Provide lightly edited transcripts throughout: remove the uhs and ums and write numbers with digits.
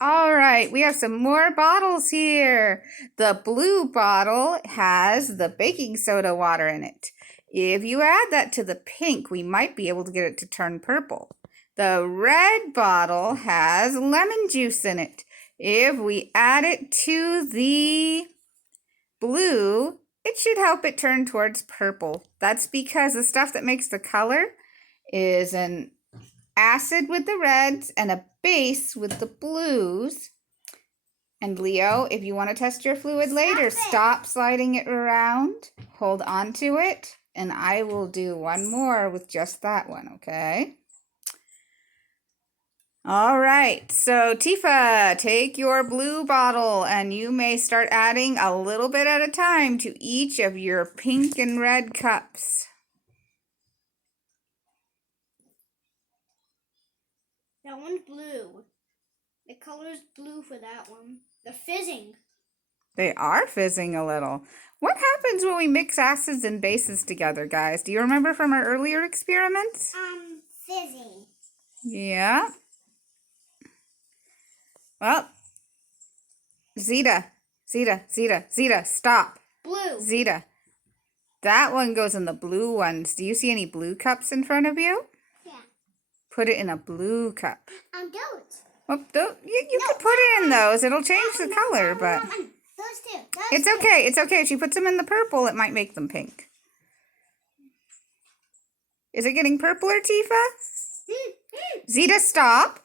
All right, we have some more bottles here. The blue bottle has the baking soda water in it. If you add that to the pink, we might be able to get it to turn purple. The red bottle has lemon juice in it. If we add it to the blue, it should help it turn towards purple. That's because the stuff that makes the color is an acid with the reds and a base with the blues. And Leo, if you want to test your fluid later, stop sliding it around, hold on to it, and I will do one more with just that one, okay? All right, so Tifa, take your blue bottle and you may start adding a little bit at a time to each of your pink and red cups. That one's blue. The color's blue for that one. They're fizzing. They are fizzing a little. What happens when we mix acids and bases together, guys? Do you remember from our earlier experiments? Fizzing. Yeah. Well, Zeta, stop. Blue. Zeta, that one goes in the blue ones. Do you see any blue cups in front of you? Yeah. Put it in a blue cup. Those. Oh, you could put it in those. It'll change the color, but Those two. it's okay. It's okay. If she puts them in the purple, it might make them pink. Is it getting purpler, Tifa? Zeta, stop.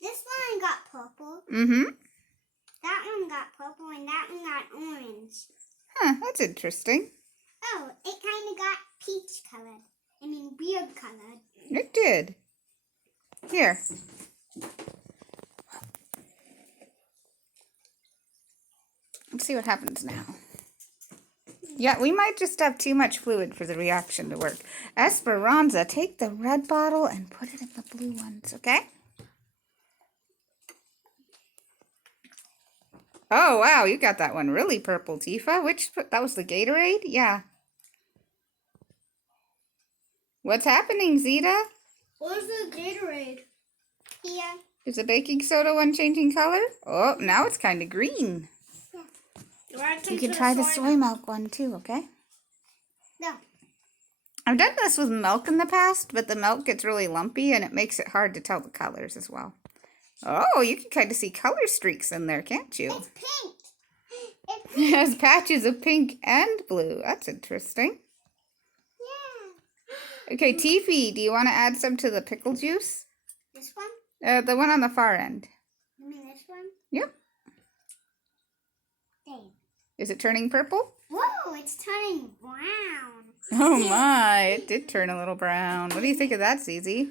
This one got purple. Mm-hmm. That one got purple, and that one got orange. Huh, that's interesting. Oh, it kind of got peach colored. I mean, weird colored. It did. Here. Let's see what happens now. Yeah, we might just have too much fluid for the reaction to work. Esperanza, take the red bottle and put it in the blue ones, okay? Oh, wow, you got that one really purple, Tifa. That was the Gatorade? Yeah. What's happening, Zeta? Where's the Gatorade? Here. Is the baking soda one changing color? Oh, now it's kind of green. Yeah. You can try the soy milk one too, okay? No. I've done this with milk in the past, but the milk gets really lumpy and it makes it hard to tell the colors as well. Oh, you can kind of see color streaks in there, can't you? It's pink. It's It has patches of pink and blue. That's interesting. Yeah. Okay, Tiffy, do you want to add some to the pickle juice? This one? The one on the far end. You mean this one? Yep. There. Is it turning purple? Whoa, it's turning brown. Oh my, it did turn a little brown. What do you think of that, Zizi?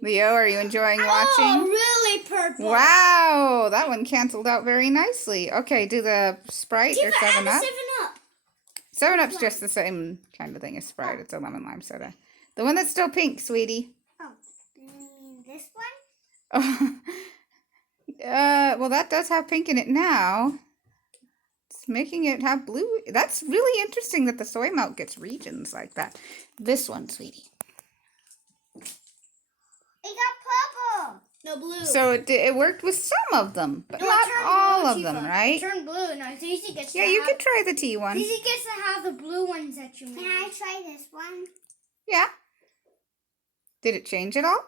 Leo, are you enjoying watching? Oh, really purple. Wow, that one canceled out very nicely. Okay, do the Sprite or 7-Up. 7-Up. 7-Up's just the same kind of thing as Sprite. It's a lemon lime soda. The one that's still pink, sweetie. Oh, you mean this one? Oh. Well, that does have pink in it now. It's making it have blue. That's really interesting that the soy milk gets regions like that. This one, sweetie. It got purple. No, blue. So it worked with some of them, but No, not all blue, of Tifa. them, right? It turned blue. Now, Zizi gets Yeah, you can try the tea one. Zizi gets to have the blue ones that you made. Can I try this one? Yeah. Did it change at all?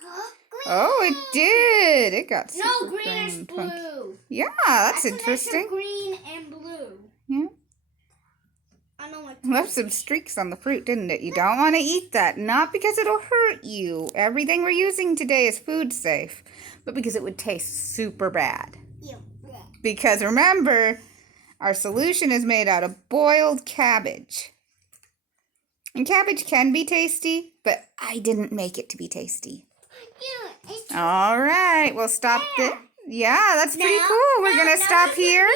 Green. Oh, it did. It got super No, greenish green, blue. funky. Yeah, that's interesting. Green and blue. Yeah. I know what. Left some streaks on the fruit, didn't it? You don't want to eat that. Not because it'll hurt you. Everything we're using today is food safe, but because it would taste super bad. Ew. Because remember, our solution is made out of boiled cabbage. And cabbage can be tasty, but I didn't make it to be tasty. All right, we'll stop. Yeah, that's pretty cool. We're going to stop here.